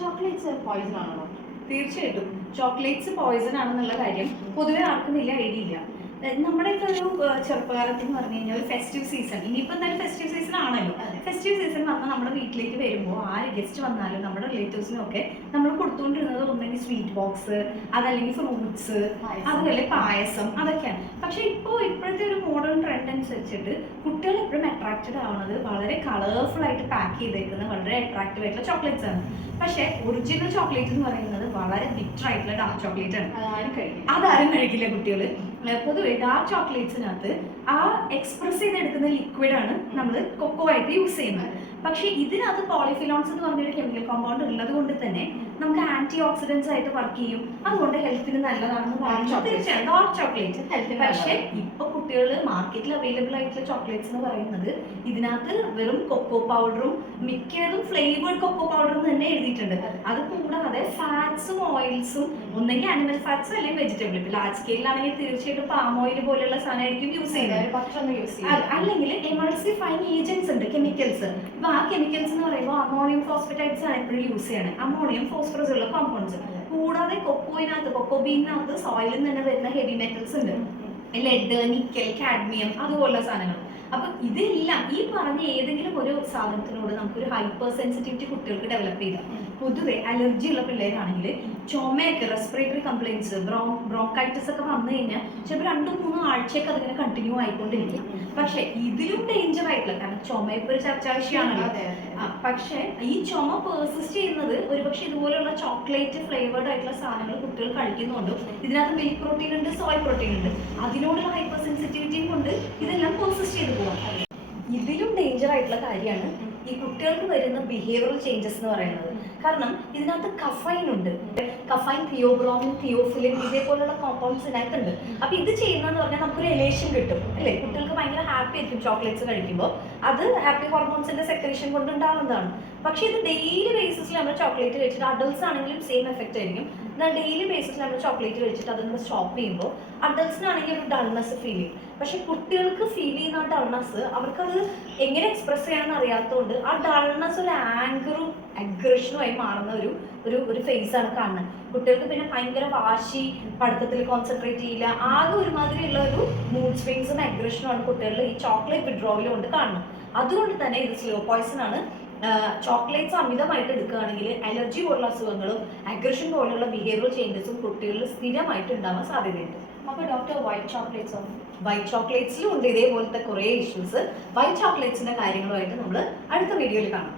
Chocolates Poisson ആണോ? തീർച്ചയായിട്ടും chocolates Poisson ആണെന്നുള്ള കാര്യം പൊതുവെ ആർക്കും വലിയ ഐഡിയ ഇല്ല. നമ്മുടെയൊക്കെ ഒരു ചെറുപ്പകാലത്ത് എന്ന് പറഞ്ഞു കഴിഞ്ഞാൽ ഒരു ഫെസ്റ്റീവ് സീസൺ, ഇനിയിപ്പോൾ എന്തായാലും ഫെസ്റ്റീവ് സീസൺ ആണല്ലോ. ഫെസ്റ്റീവ് സീസൺ വന്നാൽ നമ്മുടെ വീട്ടിലേക്ക് വരുമ്പോൾ ആര് ഗസ്റ്റ് വന്നാലും നമ്മുടെ റിലേറ്റീവ്സിനും ഒക്കെ നമ്മൾ കൊടുത്തുകൊണ്ടിരുന്നത് ഒന്നെങ്കിൽ സ്വീറ്റ് ബോക്സ്, അതല്ലെങ്കിൽ ഫ്രൂട്ട്സ്, അതുപോലെ പായസം, അതൊക്കെയാണ്. പക്ഷെ ഇപ്പോഴത്തെ ഒരു മോഡേൺ ട്രെൻഡ് അനുസരിച്ചിട്ട് കുട്ടികൾ എപ്പോഴും അട്രാക്റ്റഡ് ആവുന്നത് വളരെ കളർഫുൾ ആയിട്ട് പാക്ക് ചെയ്തേക്കുന്ന വളരെ അട്രാക്റ്റീവ് ആയിട്ടുള്ള ചോക്ലേറ്റ്സ് ആണ്. പക്ഷെ ഒറിജിനൽ ചോക്ലേറ്റ് എന്ന് പറയുന്നത് വളരെ ബിറ്റർ ആയിട്ടുള്ള ഡാർക്ക് ചോക്ലേറ്റ് ആണ്. അതാരും കഴിക്കില്ല കുട്ടികൾ. പൊതുവെ ഡാർക്ക് ചോക്ലേറ്റ്സിനകത്ത് ആ എക്സ്പ്രസ് ചെയ്തെടുക്കുന്ന ലിക്വിഡാണ് നമ്മൾ കൊക്കോ ആയിട്ട് യൂസ് ചെയ്യുന്നത്. പക്ഷേ ഇതിനകത്ത് പോളിഫിനോൾസ് എന്ന് പറഞ്ഞൊരു കെമിക്കൽ കോമ്പൗണ്ട് ഉള്ളത് കൊണ്ട് തന്നെ നമുക്ക് ആന്റി ഓക്സിഡൻസ് ആയിട്ട് വർക്ക് ചെയ്യും. അതുകൊണ്ട് ഹെൽത്തിന് നല്ലതാണെന്ന് പറയുന്നത് തീർച്ചയായും ഡാർക്ക് ചോക്ലേറ്റ് ഹെൽത്ത്. പക്ഷേ ഇപ്പൊ കുട്ടികൾ മാർക്കറ്റിൽ അവൈലബിൾ ആയിട്ടുള്ള ചോക്ലേറ്റ്സ് എന്ന് പറയുന്നത് ഇതിനകത്ത് വെറും കൊക്കോ പൗഡറും മിക്കതും ഫ്ലേവേർഡ് കൊക്കോ പൗഡറും തന്നെ എഴുതിയിട്ടുണ്ട്. അത് കൂടാതെ ഫാറ്റ്സും ഓയിൽസും ഒന്നെങ്കിൽ ആനിമൽ ഫാറ്റ്സ് അല്ലെങ്കിൽ വെജിറ്റബിൾ. ഇപ്പൊ ലാർജ് സ്കെയിലാണെങ്കിൽ തീർച്ചയായിട്ടും പാം ഓയിൽ പോലെയുള്ള സാധനമായിരിക്കും യൂസ് ചെയ്യുന്നത്. അല്ലെങ്കിൽ എമൾസിഫൈങ് ഏജൻസ് ഉണ്ട്, കെമിക്കൽസ്. അപ്പൊ ആ കെമിക്കൽസ് എന്ന് പറയുമ്പോൾ അമോണിയം ഫോസ്ഫറ്റൈഡ്സ് ആണ് എപ്പോഴും യൂസ് ചെയ്യണത്. അമോണിയം ഫോസ്ഫറസ് ഉള്ള കോമ്പൗണ്ട്സ്. കൂടാതെ കൊക്കോ ബീനകത്ത് സോയിലിൽ തന്നെ വരുന്ന ഹെവി മെറ്റൽസ് ഉണ്ട്, ലെഡ്, നിക്കൽ, കാഡ്മിയം, അതുപോലുള്ള സാധനങ്ങൾ. അപ്പൊ ഇതെല്ലാം ഈ പറഞ്ഞ ഏതെങ്കിലും ഒരു സാധനത്തിനോട് നമുക്കൊരു ഹൈപ്പർ സെൻസിറ്റിവിറ്റി കുട്ടികൾക്ക് ഡെവലപ്പ് ചെയ്താൽ, പൊതുവെ അലർജി ഉള്ള പിള്ളേരാണെങ്കിൽ ചുമയൊക്കെ, റെസ്പിറേറ്ററി കംപ്ലയിൻസ്, ബ്രോങ്കൈറ്റിസ് ഒക്കെ വന്നു കഴിഞ്ഞാൽ ചിലപ്പോൾ 2-3 ആഴ്ചയൊക്കെ അതിങ്ങനെ കണ്ടിന്യൂ ആയിക്കൊണ്ടിരിക്കും. പക്ഷെ ഇതിലും ഡേഞ്ചർ ആയിട്ടുള്ള, കാരണം ചുമ ഇപ്പൊ ഒരു ചർച്ചാ വിഷയമാണല്ലോ. പക്ഷെ ഈ ചുമ പേഴ്സിസ്റ്റ് ചെയ്യുന്നത് ഒരുപക്ഷെ ഇതുപോലെയുള്ള ചോക്ലേറ്റ് ഫ്ലേവേർഡ് ആയിട്ടുള്ള സാധനങ്ങൾ കുട്ടികൾ കഴിക്കുന്നുണ്ട്. ഇതിനകത്ത് മിൽക്ക് പ്രോട്ടീൻ ഉണ്ട്, സോയ് പ്രോട്ടീൻ ഉണ്ട്. അതിനോടുള്ള ഹൈപ്പർ സെൻസിറ്റിവിറ്റിയും കൊണ്ട് ഇതെല്ലാം പേഴ്സിസ്റ്റ് ചെയ്ത് പോകാം. ഇതിലും ഡേഞ്ചർ ആയിട്ടുള്ള കാര്യമാണ് ഈ കുട്ടികൾക്ക് വരുന്ന ബിഹേവിയറൽ ചേഞ്ചസ് എന്ന് പറയുന്നത്. കാരണം ഇതിനകത്ത് കഫൈൻ ഉണ്ട്, കഫൈൻ, തിയോബ്രോമിൻ, തിയോഫിലിൻ, ഇതേപോലുള്ള കോമ്പൗണ്ട്സ് ഇതിനകത്തുണ്ട്. അപ്പൊ ഇത് ചെയ്യുന്നതെന്ന് പറഞ്ഞാൽ നമുക്കൊരു എലേഷൻ കിട്ടും അല്ലേ? കുട്ടികൾക്ക് ഭയങ്കര ഹാപ്പി ആയിരിക്കും ചോക്ലേറ്റ്സ് കഴിക്കുമ്പോൾ. അത് ഹാപ്പി ഹോർമോൺസിന്റെ സെക്രേഷൻ കൊണ്ട് ഉണ്ടാകുന്നതാണ്. പക്ഷെ ഇത് ഡെയിലി ബേസിസിൽ നമ്മൾ ചോക്ലേറ്റ് കഴിച്ചിട്ട്, അഡൾട്ട്സ് ആണെങ്കിലും സെയിം എഫക്റ്റ് ആയിരിക്കും. എന്നാൽ ഡെയിലി ബേസിസിൽ നമ്മൾ ചോക്ലേറ്റ് കഴിച്ചിട്ട് അതൊന്ന് സ്റ്റോപ്പ് ചെയ്യുമ്പോൾ അഡൾട്ട്സിനാണെങ്കിൽ ഒരു ഡൾനെസ് ഫീൽ ചെയ്യും. പക്ഷെ കുട്ടികൾക്ക് ഫീൽ ചെയ്യുന്ന ആ ഡൾനെസ് അവർക്കത് എങ്ങനെ എക്സ്പ്രസ് ചെയ്യണമെന്ന് അറിയാത്തതുകൊണ്ട് ആ ഡൾനെസ് ഒരു ആങ്കറും അഗ്രഷനുമായി മാറുന്ന ഒരു ഫേസ് ആണ് കാണുന്നത്. കുട്ടികൾക്ക് പിന്നെ ഭയങ്കര വാശി, പഠിത്തത്തിൽ കോൺസെൻട്രേറ്റ് ചെയ്യില്ല, ആകെ ഒരുമാതിരിയുള്ള ഒരു മൂഡ് സ്വിങ്സും അഗ്രഷനും ആണ് കുട്ടികളിൽ ഈ ചോക്ലേറ്റ് വിഡ്രോവൽ കൊണ്ട് കാണുന്നത്. അതുകൊണ്ട് തന്നെ ഇത് സ്ലോ പോയ്സൺ ആണ്. ചോക്ലേറ്റ്സ് അമിതമായിട്ട് എടുക്കുകയാണെങ്കിൽ അലർജി പോലുള്ള അസുഖങ്ങളും അഗ്രഷൻ പോലുള്ള ബിഹേവിയറൽ ചേഞ്ചസും കുട്ടികളിൽ സ്ഥിരമായിട്ട് ഉണ്ടാവാൻ സാധ്യതയുണ്ട്. അപ്പോൾ ഡോക്ടർ, വൈറ്റ് ചോക്ലേറ്റ്സിലും ഉണ്ട് ഇതേപോലത്തെ കുറേ ഇഷ്യൂസ്. വൈറ്റ് ചോക്ലേറ്റ്സിന്റെ കാര്യങ്ങളുമായിട്ട് നമ്മൾ അടുത്ത വീഡിയോയിൽ കാണാം.